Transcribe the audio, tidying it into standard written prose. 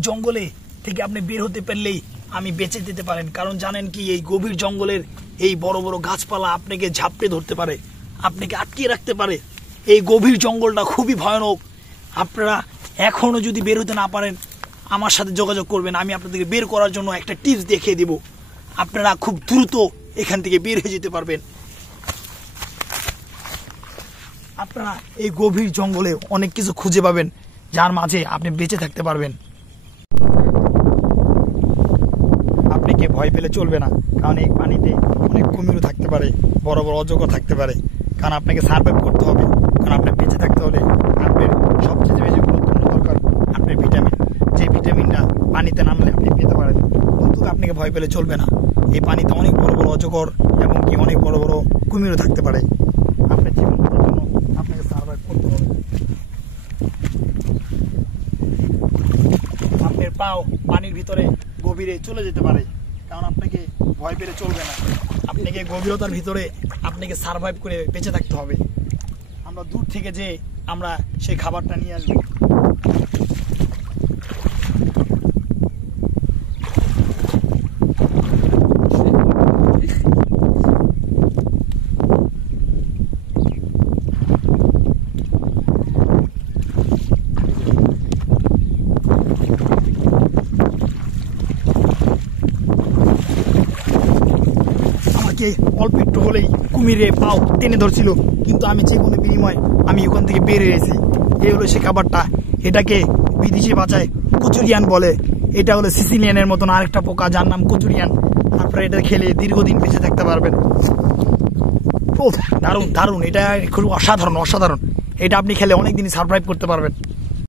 জঙ্গলে থেকে আপনি বের হতে পারলেই আমি বেঁচে যেতে পারেন। কারণ জানেন কি, এই গভীর জঙ্গলের এই বড় বড় গাছপালা আপনাকে ঝাপটে ধরতে পারে, আপনাকে আটকিয়ে রাখতে পারে। এই গভীর জঙ্গলটা খুবই ভয়ানক। আপনারা এখনো যদি বের হতে না পারেন, আমার সাথে যোগাযোগ করবেন, আমি আপনাদেরকে বের করার জন্য একটা টিপস দেখিয়ে দিব। আপনারা খুব দ্রুত এখান থেকে বের হয়ে যেতে পারবেন। আপনারা এই গভীর জঙ্গলে অনেক কিছু খুঁজে পাবেন, যার মাঝে আপনি বেঁচে থাকতে পারবেন। আপনাকে ভয় পেলে চলবে না, কারণ এই পানিতে অনেক কুমিরও থাকতে পারে, বড় বড় অজগর থাকতে পারে। কারণ আপনাকে সার্ভাইভ করতে হবে। কারণ আপনার বেঁচে থাকতে হলে আপনার সবচেয়ে বেশি গুরুত্বপূর্ণ দরকার আপনার ভিটামিন। যে ভিটামিনটা পানিতে নামলে আপনি পেতে পারেন, কিন্তু আপনাকে ভয় পেলে চলবে না। এই পানিতে অনেক বড় বড় অজগর এবং কি অনেক বড় বড় কুমিরও থাকতে পারে। আপনার জীবন বাঁচার জন্য আপনাকে সার্ভাইভ করতে হবে। আপনার পাও পানির ভিতরে গভীরে চলে যেতে পারে, কারণ আপনাকে ভয় পেলে চলবে না। আপনাকে গভীরতার ভিতরে আপনাকে সার্ভাইভ করে বেঁচে থাকতে হবে। আমরা দূর থেকে যে আমরা সেই খাবারটা নিয়ে আসবো। অল্প একটু হলেই কুমিরে পাও টেনে ধরছিল, কিন্তু আমি যে কোনো বিনিময়ে আমি ওখান থেকে বের হয়েছি। এই হলো সে খাবারটা। এটাকে বিদেশি ভাষায় কচুরিয়ান বলে। এটা হলো সিসিলিয়ানের মতন আরেকটা পোকা, যার নাম কচুরিয়ান। আপনারা এটা খেলে দীর্ঘদিন বেঁচে থাকতে পারবেন। ও দারুণ দারুণ, এটা খুব অসাধারণ অসাধারণ। এটা আপনি খেলে অনেকদিন সার্ভাইভ করতে পারবেন।